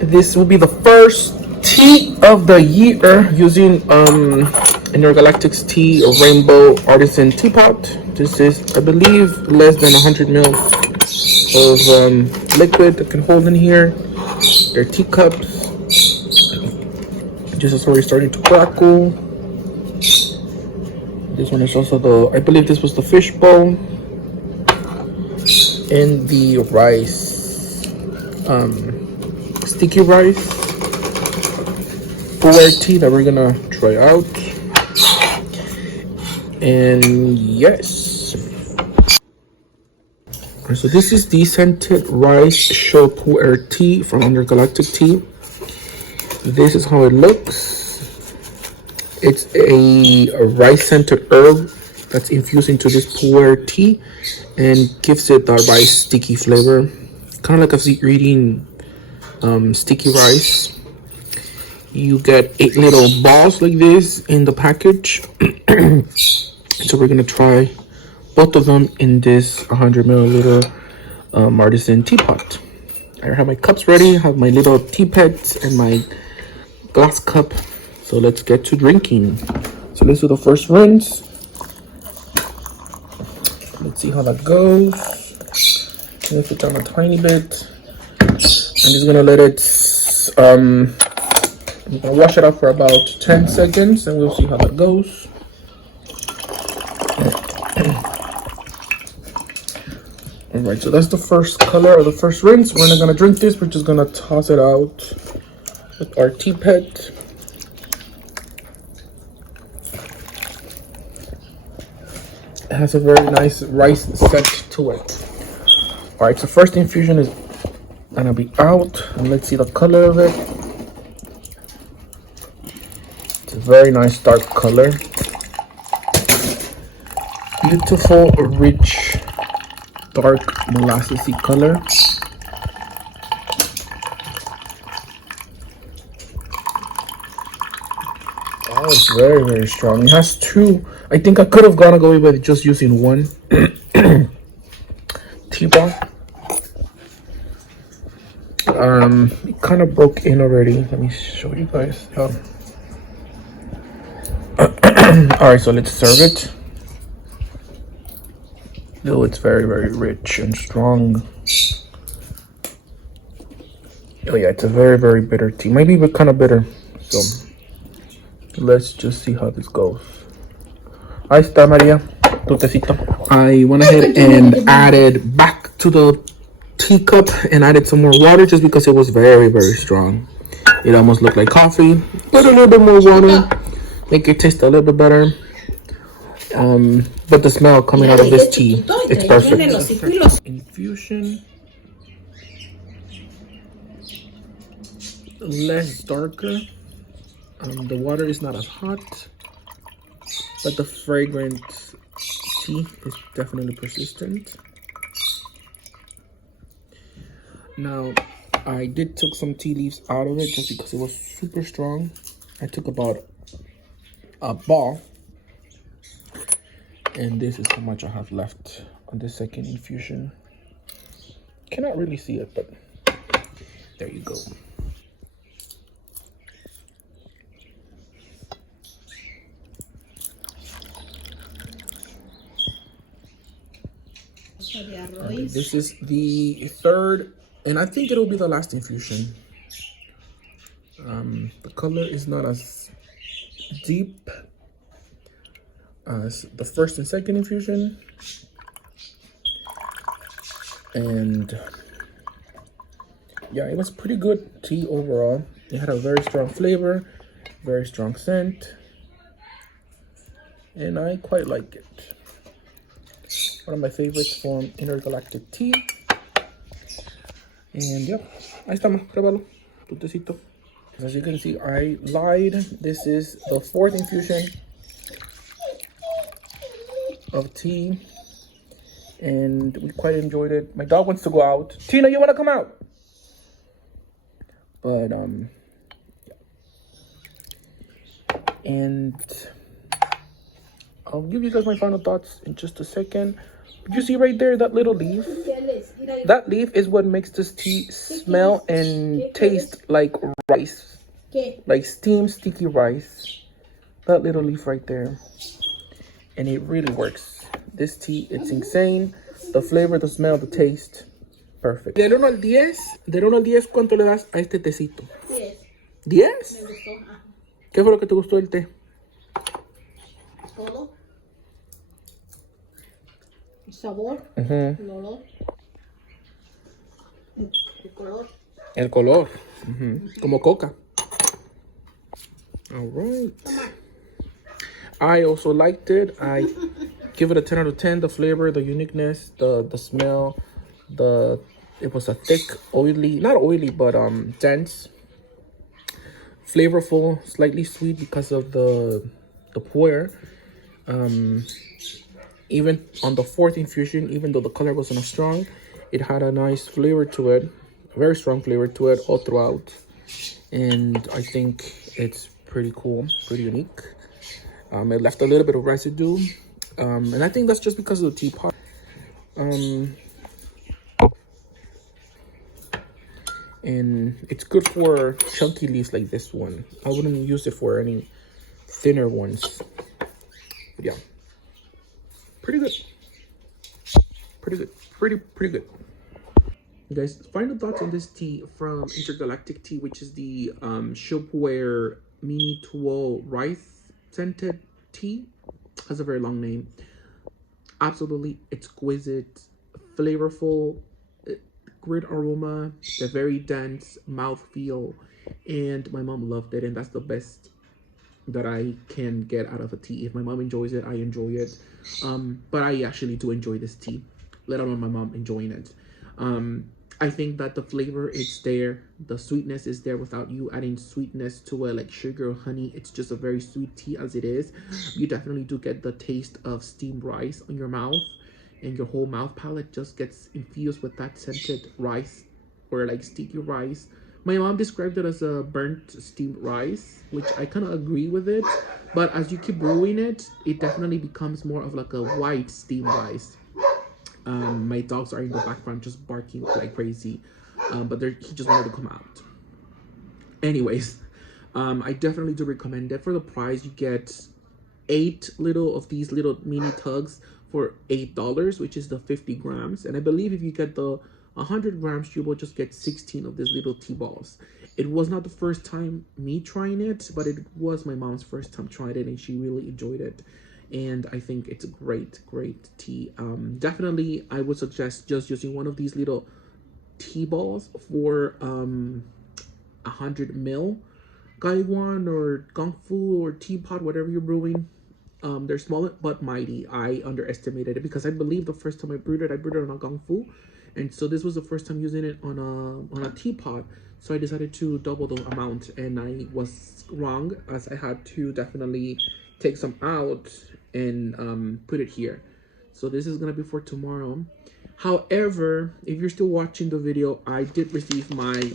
This will be the first tea of the year using Intergalactic's tea or Rainbow Artisan Teapot. This is, I believe, less than 100 mils of liquid that can hold in here. Their teacups. Just is already starting to crackle. This one is also the, I believe this was the fish bowl. And the rice, sticky rice pu'er tea that we're gonna try out. And yes, so this is the scented rice show pu'er tea from Intergalactic Tea. This is how it looks. It's a rice scented herb that's infused into this pu'er tea and gives it that rice sticky flavor, kind of like if you're eating sticky rice. You get 8 little balls like this in the package. So we're gonna try both of them in this 100 milliliter artisan teapot. I have my cups ready, I have my little teapots and my glass cup. So let's get to drinking. So let's do the first rinse. Let's see how that goes. Lift it down a tiny bit. I'm just gonna let it I'm gonna wash it off for about 10 seconds and we'll see how that goes. Alright, so that's the first color or the first rinse. We're not gonna drink this, we're just gonna toss it out with our teapot. It has a very nice rice scent to it. Alright, so first infusion is gonna be out, and let's see the color of it. It's a very nice dark color. Beautiful, rich, dark molassesy color. Oh, it's very, very strong. It has two. I think I could have gone away with just using one teapot. It kind of broke in already. Let me show you guys. Alright, so let's serve it. Oh, it's very, very rich and strong. Oh yeah, it's a very, very bitter tea. Maybe even kind of bitter. So let's just see how this goes. Ahí está, María. Tu tecito. I went ahead and added back to the teacup and added some more water just because it was very, very strong. It almost looked like coffee. Put a little bit more water, make it taste a little bit better. But the smell coming out of this tea, it's perfect. Infusion. Less darker. The water is not as hot, but the fragrant tea is definitely persistent. Now, I did took some tea leaves out of it just because it was super strong. I took about a ball, and this is how much I have left on the second infusion. Cannot really see it, but there you go. This is the third, and I think it'll be the last infusion. The color is not as deep as the first and second infusion, and yeah, it was pretty good tea overall. It had a very strong flavor, very strong scent, and I quite like it. One of my favorites from Intergalactic Tea. And yeah, ahí estamos, pruébalo, tu tecito. As you can see, I lied. This is the fourth infusion of tea, and we quite enjoyed it. My dog wants to go out. Tina, you want to come out? But yeah. And I'll give you guys my final thoughts in just a second. You see right there, that little leaf? That leaf is what makes this tea smell and taste like rice. Like steamed sticky rice. That little leaf right there. And it really works. This tea, it's insane. The flavor, the smell, the taste, perfect. Del 1 al 10, del 1 al 10, ¿cuánto le das a este tecito? 10. ¿10? ¿Qué fue lo que te gustó del té? Todo. El sabor, el olor, el color. El color. Como coca. All right. I also liked it. I give it a 10 out of 10. The flavor, the uniqueness, the smell, it was a thick, oily, not oily, but dense, flavorful, slightly sweet because of the pu'er. Even on the fourth infusion, even though the color wasn't as strong, it had a nice flavor to it, a very strong flavor to it all throughout. And I think it's pretty cool, pretty unique. It left a little bit of residue, and I think that's just because of the teapot. And it's good for chunky leaves like this one. I wouldn't use it for any thinner ones. But yeah, pretty good. Pretty good. Pretty good. Guys, final thoughts on this tea from Intergalactic Tea, which is the Shea Pu'er Mini Tuo Rice Scented Tea. Has a very long name. Absolutely exquisite, flavorful, great aroma, a very dense mouthfeel, and my mom loved it, and that's the best that I can get out of a tea. If my mom enjoys it, I enjoy it. But I actually do enjoy this tea, let alone my mom enjoying it. I think that the flavor, it's there. The sweetness is there without you adding sweetness to it, like sugar or honey. It's just a very sweet tea as it is. You definitely do get the taste of steamed rice on your mouth, and your whole mouth palate just gets infused with that scented rice, or like sticky rice. My mom described it as a burnt steamed rice, which I kind of agree with it. But as you keep brewing it, it definitely becomes more of like a white steamed rice. My dogs are in the background just barking like crazy, but he just wanted to come out. Anyways, I definitely do recommend it. For the price, you get 8 little of these little mini tugs for $8, which is the 50 grams. And I believe if you get the 100 grams, you will just get 16 of these little tea balls. It was not the first time me trying it, but it was my mom's first time trying it, and she really enjoyed it. And I think it's a great tea. Definitely I would suggest just using one of these little tea balls for 100 ml Gaiwan or Gongfu or teapot, whatever you're brewing. They're small but mighty. I underestimated it because I believe the first time I brewed it on a Gongfu, and so this was the first time using it on a teapot. So I decided to double the amount, and I was wrong, as I had to definitely take some out and put it here. So this is gonna be for tomorrow. However, if you're still watching the video, I did receive my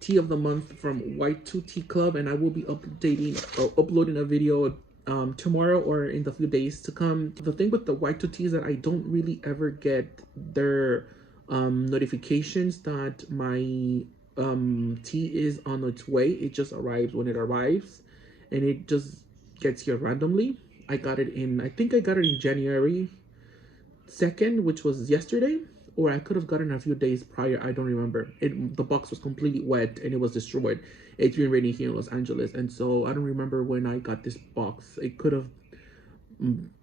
tea of the month from White2 Tea Club, and I will be uploading a video tomorrow or in the few days to come. The thing with the White2 Tea is that I don't really ever get their notifications that my tea is on its way. It just arrives when it arrives, and it just gets here randomly. I think I got it in January 2nd, which was yesterday, or I could have gotten a few days prior. I don't remember. The box was completely wet and it was destroyed. It's been raining here in Los Angeles, and so I don't remember when I got this box. It could have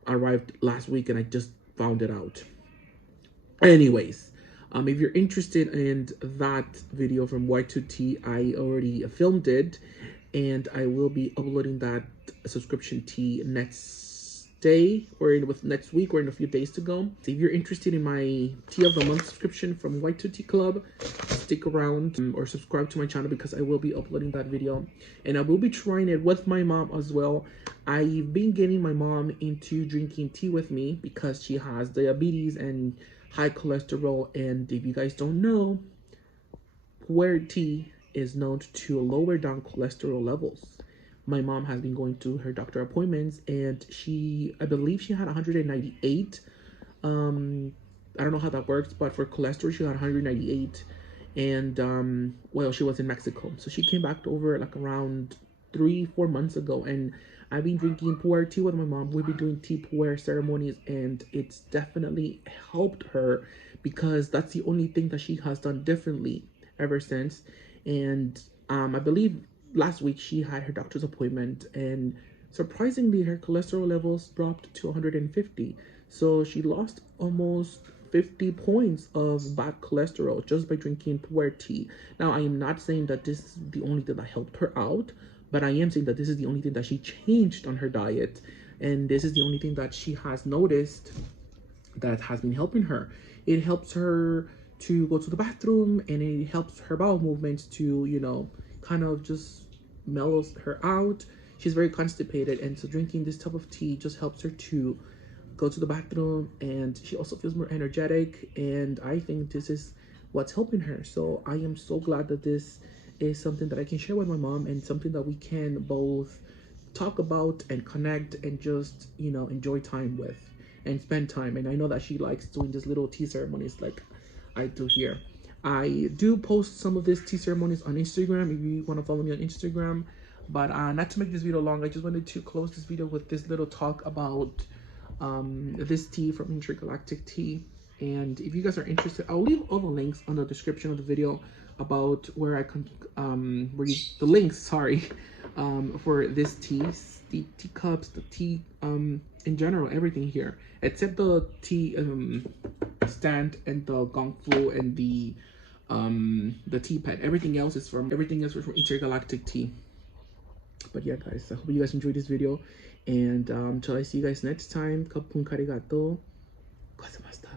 arrived last week and I just found it out. Anyways, if you're interested in that video from White2 Tea, I already filmed it, and I will be uploading that subscription tea next day, or next week, or in a few days to go. So if you're interested in my tea of the month subscription from White2 Tea Club, stick around or subscribe to my channel, because I will be uploading that video, and I will be trying it with my mom as well. I've been getting my mom into drinking tea with me because she has diabetes and high cholesterol, and if you guys don't know, pu'er tea is known to lower down cholesterol levels. My mom has been going to her doctor appointments, and I believe she had 198 I don't know how that works, but for cholesterol, she got 198. And, well, she was in Mexico. So she came back over like around 3-4 months ago. And I've been drinking pu'er tea with my mom. We've been doing tea pu'er ceremonies, and it's definitely helped her because that's the only thing that she has done differently ever since. And I believe last week she had her doctor's appointment, and surprisingly, her cholesterol levels dropped to 150. So she lost almost 50 points of bad cholesterol just by drinking pu'er tea. Now, I am not saying that this is the only thing that helped her out, but I am saying that this is the only thing that she changed on her diet. And this is the only thing that she has noticed that has been helping her. It helps her to go to the bathroom, and it helps her bowel movements to, kind of just mellows her out. She's very constipated, and so drinking this type of tea just helps her to go to the bathroom, and she also feels more energetic, and I think this is what's helping her. So I am so glad that this is something that I can share with my mom, and something that we can both talk about and connect and just enjoy time with and spend time. And I know that she likes doing these little tea ceremonies like I do here. I do post some of these tea ceremonies on Instagram if you want to follow me on Instagram. But not to make this video long, I just wanted to close this video with this little talk about this tea from Intergalactic Tea. And if you guys are interested, I'll leave all the links on the description of the video about where I can the links, sorry, for this tea, the teacups, the tea, in general, everything here except the tea stand and the gong flu and the tea pad. Everything else is from Intergalactic Tea. But yeah, guys, I hope you guys enjoyed this video, and till I see you guys next time, kapun karigato, gozaimashita.